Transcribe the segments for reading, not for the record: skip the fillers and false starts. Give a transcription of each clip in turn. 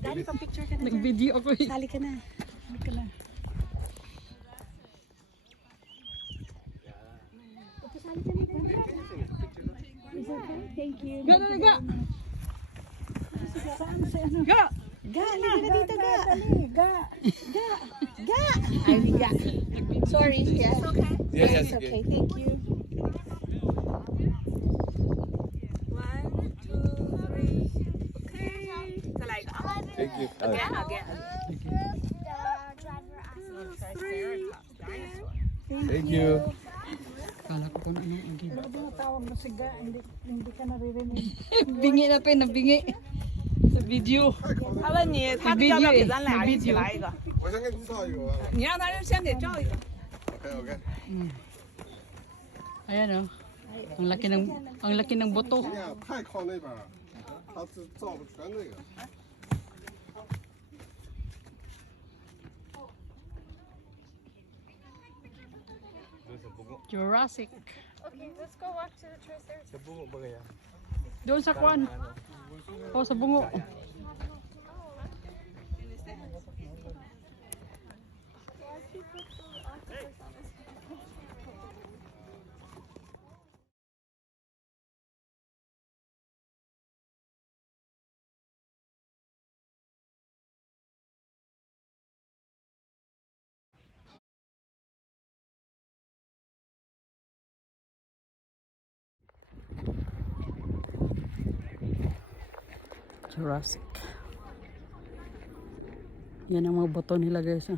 Daddy, pa-picture ka na dyan. Nag-video ako eh. Sali ka na. Sali ka na. Pasali ka na dyan. Is okay? Thank you. Ga na ga! Saan sa ano? Ga! Ga, halika na dito, Ga. Ga. Ga. Ga. Ay, Ga. Sorry. Yes. It's okay? Yeah, It's okay. Thank you. 1, 2, 3. Okay. So like, Thank you. again. Thank you. Kala ko kung ano ang gina. Ano ba tawag mo si Ga? Hindi ka naririnig. Bingi na pa, nabingi. Sa video. 他问你，他要不要给咱俩一起来一个？我先给你照一个吧。你让他先给照一个。 OK。 Ayan oh. Ang laki ng buto. 哎呀，太靠那边了，他是照不全那个。 Jurassic. Okay, let's go walk to the Triceratops. Doon sa kwan. O sa bungo. Jurassic. Yan ang mga buto nila guys.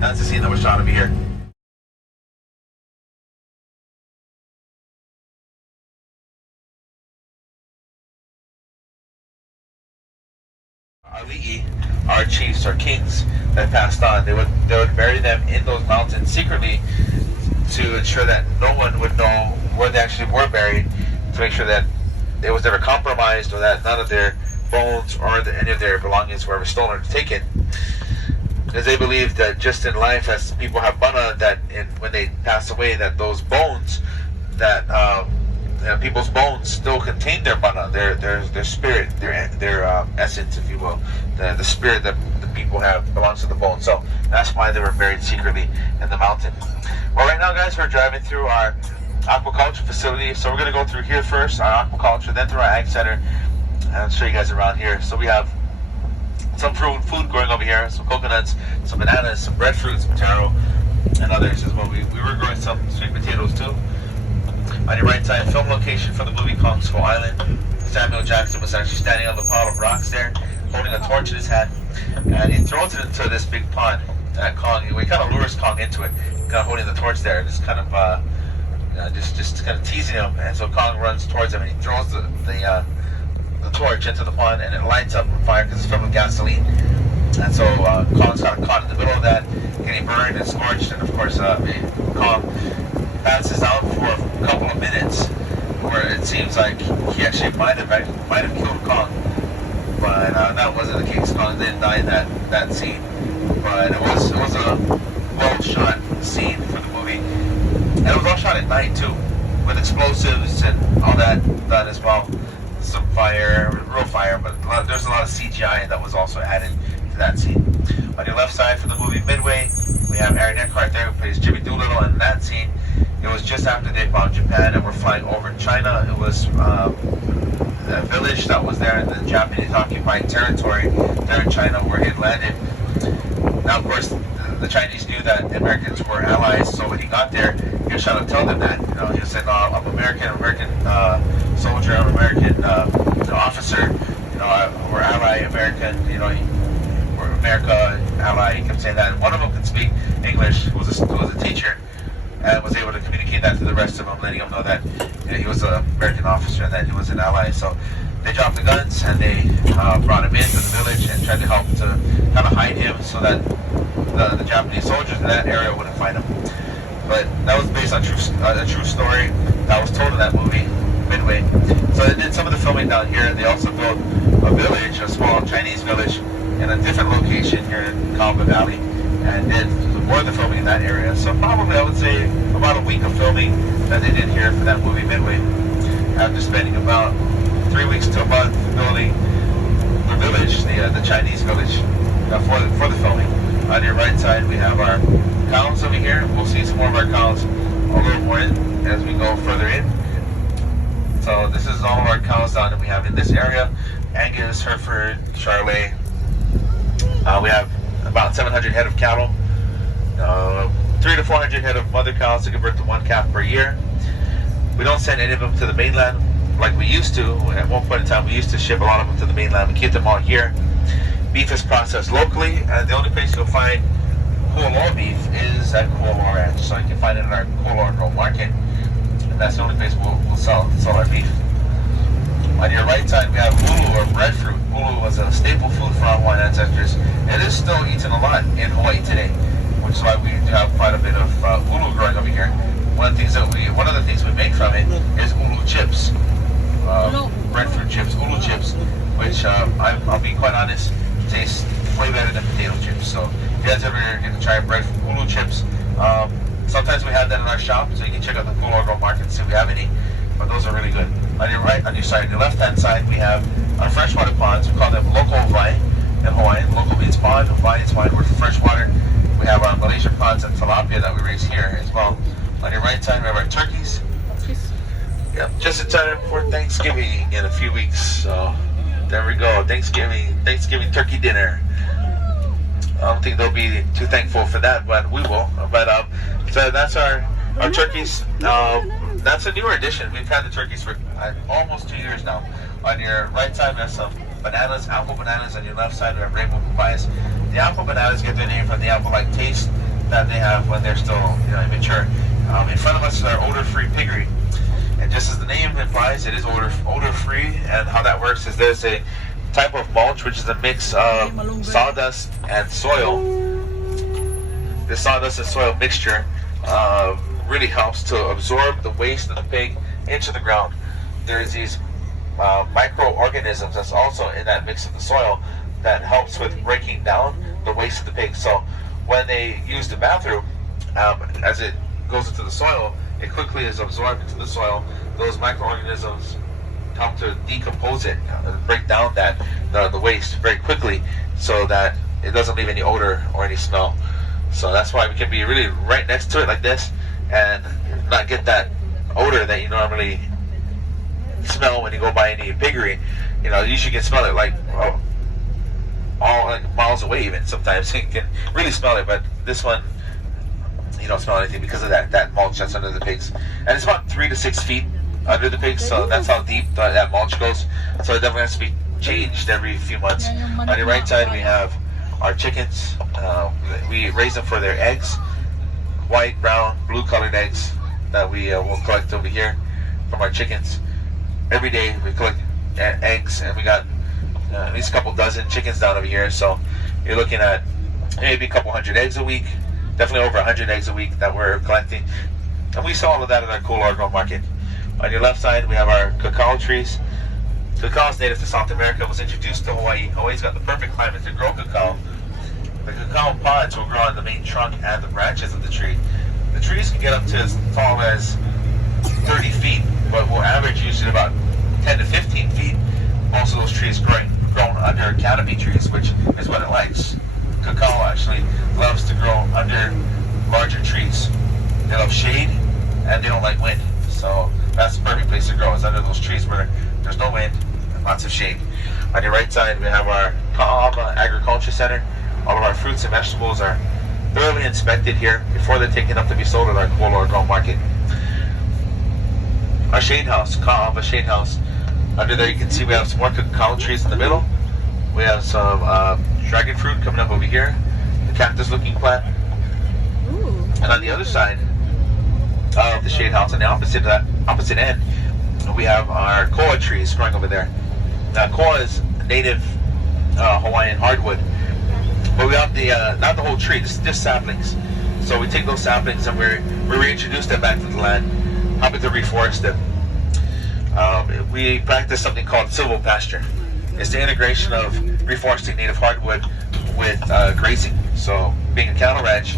That's the scene that was shot over here. Our li'i, our chiefs, our kings that passed on, they would bury them in those mountains secretly to ensure that no one would know where they actually were buried, to make sure that it was never compromised or that none of their bones or any of their belongings were ever stolen or taken. As they believed that just in life, as people have mana, that when they pass away, that those bones, that people's bones still contain their mana, their spirit, their essence, if you will, the spirit that the people have belongs to the bone. So that's why they were buried secretly in the mountain. Well, right now, guys, we're driving through our aquaculture facility. So we're gonna go through here first, our aquaculture, then through our ag center, and I'll show you guys around here. So we have some food growing over here, some coconuts, some bananas, some breadfruits, potato, and others as well. We were growing some sweet potatoes too. On your right side, film location for the movie Kong Skull Island. Samuel Jackson was actually standing on the pile of rocks there, holding a torch in his hand, and he throws it into this big pond. Kong, he kind of lures Kong into it, kind of holding the torch there, just kind of, just kind of teasing him. And so Kong runs towards him, and he throws the torch into the pond, and it lights up on fire because it's filled with gasoline. And so Kong's kind of caught in the middle of that, getting burned and scorched, and of course Kong passes out for a couple of minutes, where it seems like he actually might have killed Kong, but that wasn't the case. Kong didn't die in that scene, but it was a well shot scene for the movie, and it was all shot at night too, with explosives and all that done as well. some fire, real fire, but there's a lot of CGI that was also added to that scene. On your left side for the movie Midway, we have Aaron Eckhart there who plays Jimmy Doolittle. In that scene, it was just after they bombed Japan and were flying over China. It was a village that was there in the Japanese occupied territory there in China where he had landed. Now, of course, the Chinese knew that the Americans were allies, so when he got there, he was trying to tell them that. You know, he said, I'm American soldier, I'm American officer, you know, we're ally American, you know, we're America, ally, he kept saying that. And one of them could speak English, who was a teacher, and was able to communicate that to the rest of them, letting them know that he was an American officer and that he was an ally. So they dropped the guns and they brought him into the village and tried to help to kind of hide him so that the Japanese soldiers in that area wouldn't find him. But that was based on a true story that was told in that movie, Midway. So they did some of the filming down here. They also built a village, a small Chinese village, in a different location here in Kalba Valley, and did more of the filming in that area. So probably I would say about a week of filming that they did here for that movie Midway, after spending about 3 weeks to a month building the village, the Chinese village, for the filming. On your right side we have our cows over here. We'll see some more of our cows a little more in as we go further in. So this is all of our cows down that we have in this area. Angus, Hereford, Charolais. We have about 700 head of cattle. 300 to 400 head of mother cows to give birth to 1 calf per year. We don't send any of them to the mainland like we used to. At one point in time, we used to ship a lot of them to the mainland. We keep them all here. Beef is processed locally, and the only place you'll find Honolulu beef is at Honolulu Ranch. So you can find it at our Honolulu market, and that's the only place we'll sell our beef. On your right side, we have ulu, or breadfruit. Ulu was a staple food for our Hawaiian ancestors. It is still eaten a lot in Hawaii today, which is why we do have quite a bit of ulu growing over here. One of the things we make from it is ulu chips, breadfruit chips, ulu chips, which I'll be quite honest, taste way better than potato chips. So if you guys ever get to try ulu chips, sometimes we have that in our shop, so you can check out the Honolulu market and see if we have any. But those are really good. On your left-hand side, we have our freshwater ponds. We call them local vai in Hawaiian. Local means pond, vai is Hawaiian word for freshwater. We have our Malaysian ponds and tilapia that we raise here as well. On your right side, we have our turkeys. Yep, just in time for Thanksgiving in a few weeks. So there we go, Thanksgiving turkey dinner. I don't think they'll be too thankful for that, but we will. But so that's our turkeys. That's a newer addition. We've had the turkeys for almost 2 years now. On your right side, we have some bananas, apple bananas. On your left side, we have rainbow papayas. The apple bananas get their name from the apple-like taste that they have when they're still immature. In front of us is our odor-free piggery. And just as the name implies, it is odor-free. And how that works is there's a type of mulch, which is a mix of sawdust and soil. The sawdust and soil mixture really helps to absorb the waste of the pig into the ground. There's these microorganisms that's also in that mix of the soil that helps with breaking down the waste of the pig. So when they use the bathroom, as it goes into the soil, it quickly is absorbed into the soil. Those microorganisms help to decompose it, break down the waste very quickly, so that it doesn't leave any odor or any smell. So that's why we can be really right next to it like this and not get that odor that you normally smell when you go by any piggery. You can smell it like all like miles away even. Sometimes you can really smell it, but this one you don't smell anything because of that mulch that's under the pigs. And it's about 3 to 6 feet under the pigs, so that's how deep that mulch goes. So it definitely has to be changed every few months. On your right side, we have our chickens. We raise them for their eggs, white, brown, blue colored eggs that we will collect over here from our chickens. Every day we collect eggs, and we got at least a couple dozen chickens down over here. So you're looking at maybe a couple hundred eggs a week, definitely over 100 eggs a week that we're collecting. And we sell all of that at our Cool Largo market. On your left side, we have our cacao trees. Cacao is native to South America, was introduced to Hawaii. Hawaii's got the perfect climate to grow cacao. The cacao pods will grow on the main trunk and the branches of the tree. The trees can get up to as tall as 30 feet, but will average usually about 10 to 15 feet. Most of those trees grown under canopy trees, which is what it likes. Cacao actually loves to grow under larger trees. They love shade and they don't like wind. So that's the perfect place to grow, is under those trees where there's no wind and lots of shade. On your right side, we have our Ka'ava Agriculture Center. All of our fruits and vegetables are thoroughly inspected here before they're taken up to be sold at our Kualoa Grow Market. Our shade house, Ka'ava Shade House. Under there you can see we have some more cacao trees in the middle. We have some dragon fruit coming up over here, the cactus looking plant. Ooh. And on the other side of the shade house, on the opposite end, we have our koa trees growing over there. Now koa is native Hawaiian hardwood, but we have the not the whole tree, just saplings. So we take those saplings and we reintroduce them back to the land, helping to reforest them. We practice something called silvopasture. It's the integration of reforesting native hardwood with grazing. So being a cattle ranch,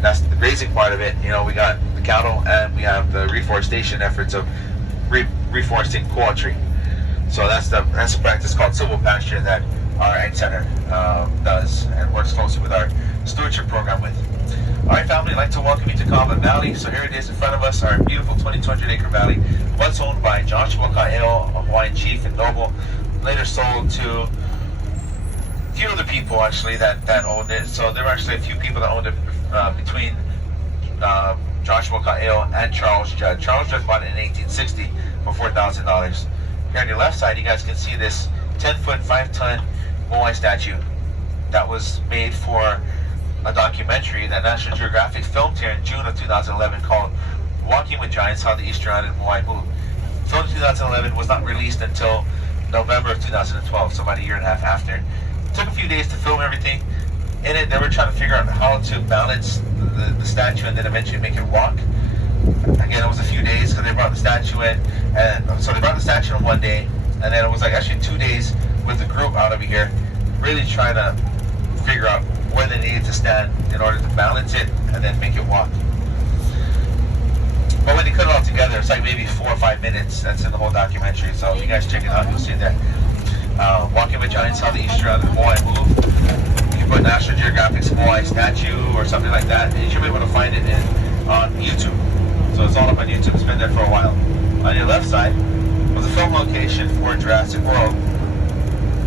that's the grazing part of it. You know, we got the cattle and we have the reforestation efforts of reforesting koa tree. So that's the practice called silvopasture that our Ag Center does and works closely with our stewardship program with. All right, family, I'd like to welcome you to Ka'ava Valley. So here it is in front of us, our beautiful 2,200-acre valley, once owned by Joshua Ka'eo, a Hawaiian chief and noble, later sold to a few other people actually that owned it. So there were actually a few people that owned it between Joshua Ka'eo and Charles Judd. Charles Judd bought it in 1860 for $4,000. Here on your left side, you guys can see this 10-foot, 5-ton moai statue that was made for a documentary that National Geographic filmed here in June of 2011 called Walking with Giants, How the Easter Island Moai Moved. Filmed in 2011, was not released until November of 2012, so about a year and a half after. It took a few days to film everything. In it, they were trying to figure out how to balance the statue and then eventually make it walk. Again, it was a few days because they brought the statue in, and so they brought the statue in one day, and then it was like actually 2 days with the group out over here, really trying to figure out where they needed to stand in order to balance it and then make it walk. But when they cut it all together, it's like maybe 4 or 5 minutes. That's in the whole documentary. So if you guys check it out, you'll see it there. Walking with Giants, How the Easter Island Moai Moved. You can put National Geographic's Moai statue or something like that, and you should be able to find it on YouTube. So it's all up on YouTube. It's been there for a while. On your left side was a film location for Jurassic World.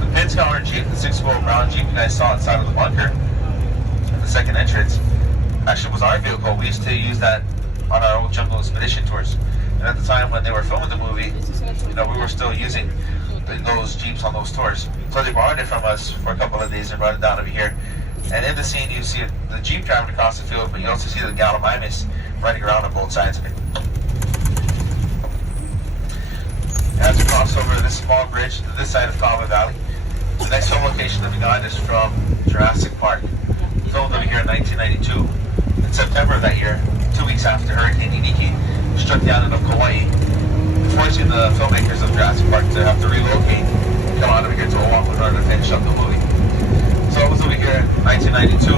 The Penske orange Jeep, the 6-wheel brown Jeep you guys saw inside of the bunker, the second entrance, actually was our vehicle. We used to use that on our old jungle expedition tours. And at the time when they were filming the movie, you know, we were still using those Jeeps on those tours. So they borrowed it from us for a couple of days and brought it down over here. And in the scene, you see the Jeep driving across the field, but you also see the gallimimus running around on both sides of it. As we cross over this small bridge to this side of Ka'ava Valley, the next film location that we got is from Jurassic Park, filmed over here in 1992. In September of that year, 2 weeks after Hurricane Iniki struck the island of Kauai, forcing the filmmakers of Jurassic Park to have to relocate and come out over here to Oahu in order to finish up the movie. So it was over here in 1992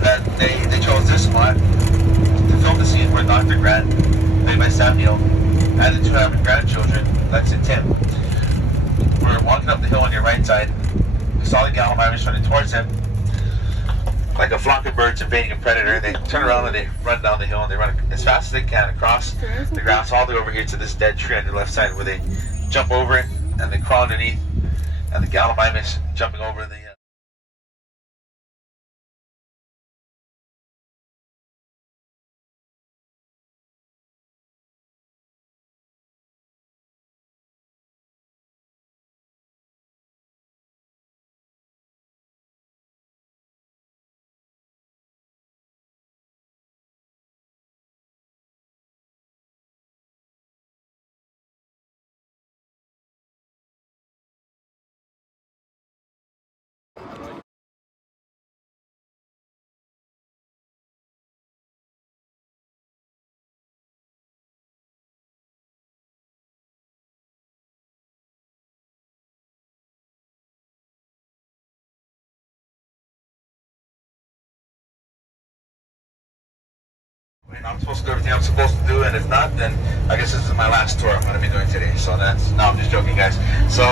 that they chose this spot to film the scene where Dr. Grant, played by Sam Neill, and the 2 having grandchildren, Lex and Tim, were walking up the hill on your right side. We saw the gallimimus running towards them like a flock of birds invading a predator. They turn around and they run down the hill and they run as fast as they can across the grass all the way over here to this dead tree on your left side, where they jump over it and they crawl underneath, and the gallimimus jumping over the I'm supposed to do everything I'm supposed to do, and if not, then I guess this is my last tour I'm going to be doing today. So no, I'm just joking, guys. So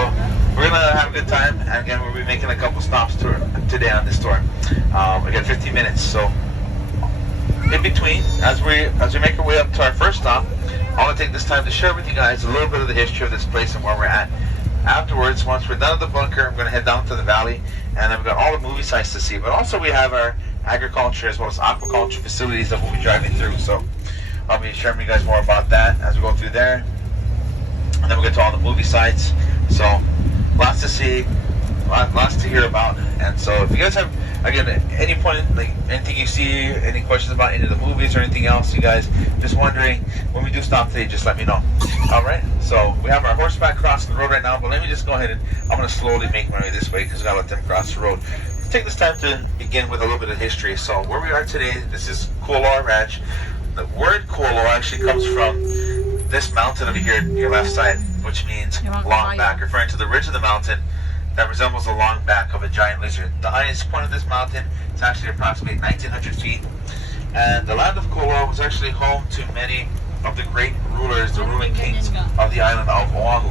we're going to have a good time, and again, we'll be making a couple stops today on this tour. Again, 15 minutes. So in between, as we make our way up to our first stop, I want to take this time to share with you guys a little bit of the history of this place and where we're at. Afterwards, once we're done at the bunker, I'm going to head down to the valley, and I've got all the movie sites to see. But also we have our agriculture as well as aquaculture facilities that we'll be driving through. So I'll be sharing with you guys more about that as we go through there. And then we'll get to all the movie sites. So lots to see, lots to hear about. And so if you guys have, again, at any point, like anything you see, any questions about any of the movies or anything else, you guys just wondering, when we do stop today, just let me know. All right, so we have our horseback crossing the road right now, but let me just go ahead and I'm going to slowly make my way this way because I got to let them cross the road. Let's take this time to begin with a little bit of history. So where we are today, this is Kualoa Ranch. The word Kualoa actually comes from this mountain over here on your left side, which means long back, referring to the ridge of the mountain that resembles the long back of a giant lizard. The highest point of this mountain is actually approximately 1,900 feet. And the land of Kualoa was actually home to many of the great rulers, the ruling kings of the island of Oahu.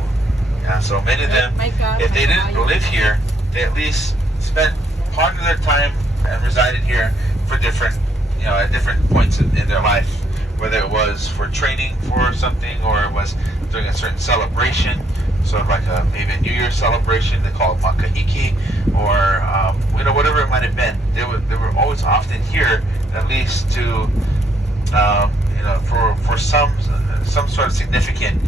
Yeah, so many of them, if they didn't live here, they at least spent part of their time and resided here for different, at different points in their life. Whether it was for training for something or it was during a certain celebration, sort of like maybe a New Year's celebration, they call it makahiki, or whatever it might have been. They were always often here, at least to for some sort of significant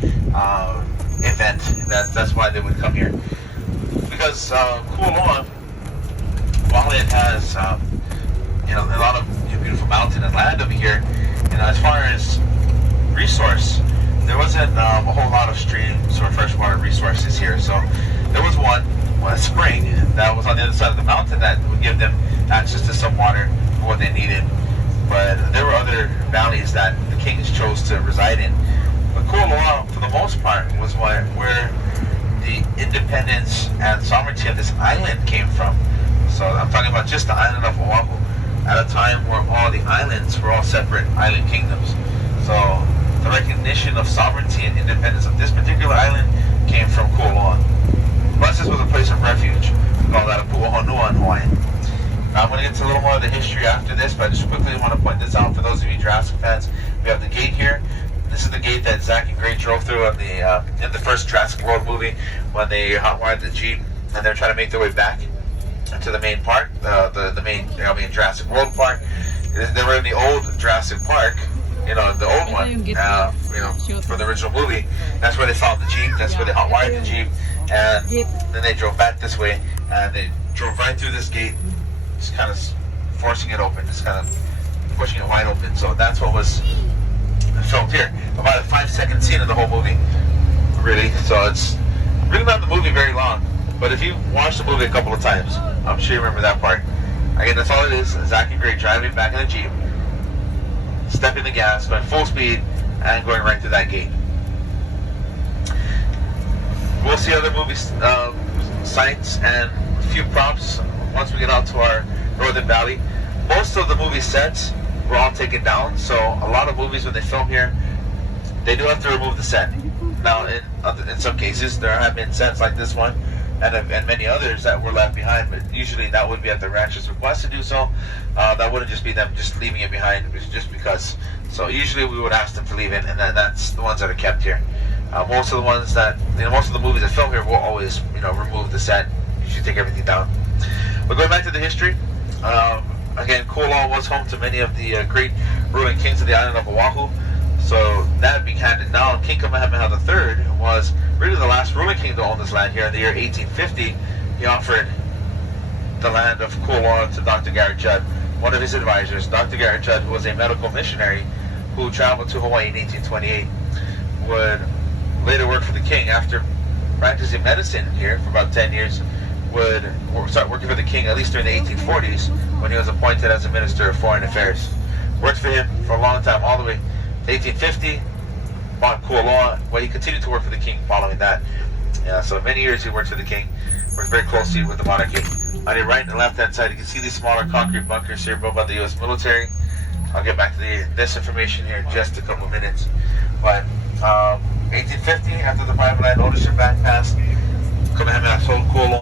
event. That's why they would come here. Because Kualoa, while it has a lot of beautiful mountain and land over here, as far as resource, there wasn't a whole lot of streams or freshwater resources here. So there was a spring that was on the other side of the mountain that would give them access to some water for what they needed. But there were other valleys that the kings chose to reside in. But Kualoa, for the most part, was where the independence and sovereignty of this island came from. So I'm talking about just the island of Oahu, at a time where all the islands were all separate island kingdoms. So the recognition of sovereignty and independence of this particular island came from Kualoa. Plus, this was a place of refuge. We call that a Pu'uhonua in Hawaiian. Now, I'm going to get to a little more of the history after this, but I just quickly want to point this out for those of you Jurassic fans. We have the gate here. This is the gate that Zach and Gray drove through in the first Jurassic World movie when they hotwired the Jeep and they're trying to make their way back to the main park, the main Jurassic World Park. They were in the old Jurassic Park, the old one, for the original movie. That's where they found the Jeep. That's where they hotwired the Jeep, and then they drove back this way, and they drove right through this gate, just kind of forcing it open, just kind of pushing it wide open. So that's what was filmed here. About a 5-second scene in the whole movie, really. So it's really not the movie very long. But if you watched the movie a couple of times, I'm sure you remember that part. Again, that's all it is. Zach and Gray driving back in the Jeep, stepping the gas, going full speed, and going right through that gate. We'll see other movie sites and a few props once we get out to our northern valley. Most of the movie sets were all taken down, so a lot of movies when they film here, they do have to remove the set. Now, in some cases, there have been sets like this one, and many others that were left behind, but usually that would be at the rancher's request to do so. That wouldn't just be them just leaving it behind just because. So usually we would ask them to leave it, and that's the ones that are kept here. Most of the ones that, most of the movies that film here will always, remove the set, usually take everything down. But going back to the history, again, Kualoa was home to many of the great ruling kings of the island of Oahu. So that being handed down, King Kamehameha III was really the last ruling king to own this land here. In the year 1850, he offered the land of Kualoa to Dr. Garrett Judd, one of his advisors. Dr. Garrett Judd, who was a medical missionary who traveled to Hawaii in 1828, would later work for the king. After practicing medicine here for about 10 years, would start working for the king at least during the 1840s when he was appointed as a minister of foreign affairs. Worked for him for a long time, all the way to 1850, bought Kualoa, where he continued to work for the king following that. Yeah, so many years he worked for the king, worked very closely with the monarchy. On your right and left hand side, you can see these smaller concrete bunkers here built by the U.S. military I'll get back to this information here in just a couple of minutes. But 1850, after the private land ownership act passed, Kamehameha sold coal